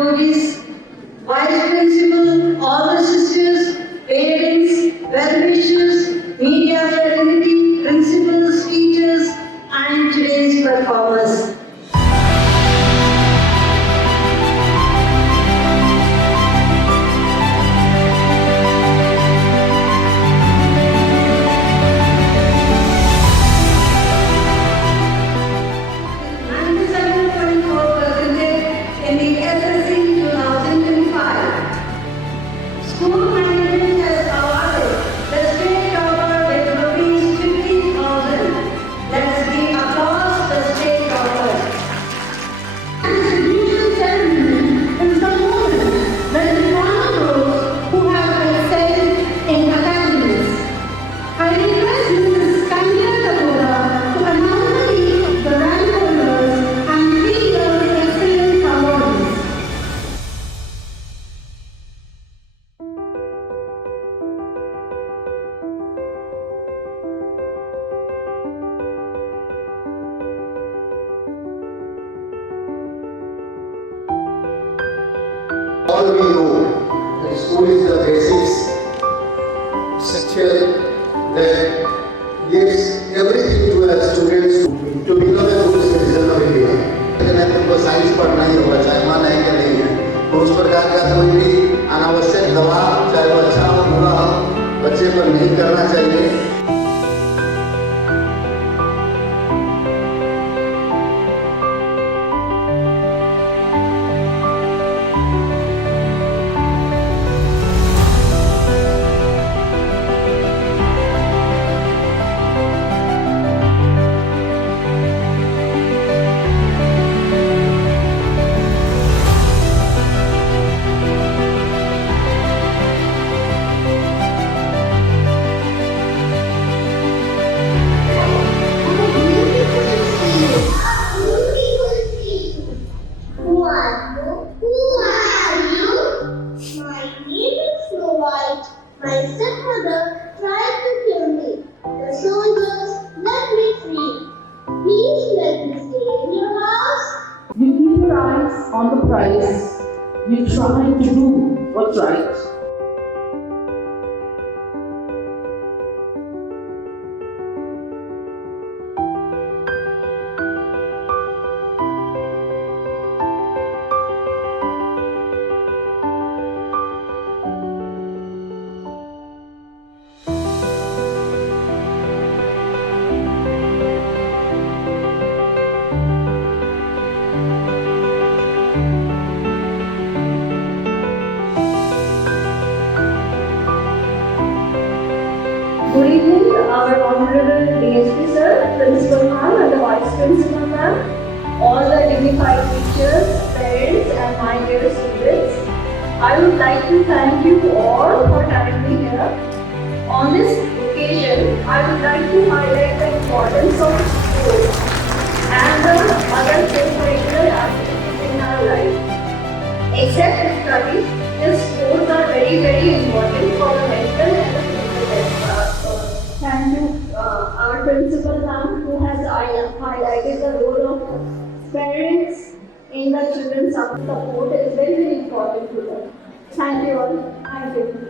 yogis, vice principal, all the sisters, parents, well-wishers, media fraternity, principals, teachers, and today's performers. All we know that school is the basics structure that gives everything to our students to become a good citizen of India. अगर तुमको science पढ़ना ही होगा, चाहे मन है कि नहीं है, तो उस प्रकार का कोई भी अनावश्यक दबाव, चाहे वो अच्छा हो बुरा हो, बच्चे पर नहीं करना चाहिए. My stepmother tried to kill me. The soldiers let me free. Please let me stay in your house. You keep your eyes on the prize. You try to do what's right. Good evening, our Honorable DSP Sir, Principal Ma'am and the Vice Principal Ma'am, all the dignified teachers, parents and my dear students. I would like to thank you all for having me here. On this occasion, I would like to highlight the importance of sports and the other co-curricular activities in our life. Except studies, these sports are very important for the mental and the physical health. Thank you, our principal ma'am, who has highlighted the role of parents in the children's support is very important to them. Thank you all. Thank you.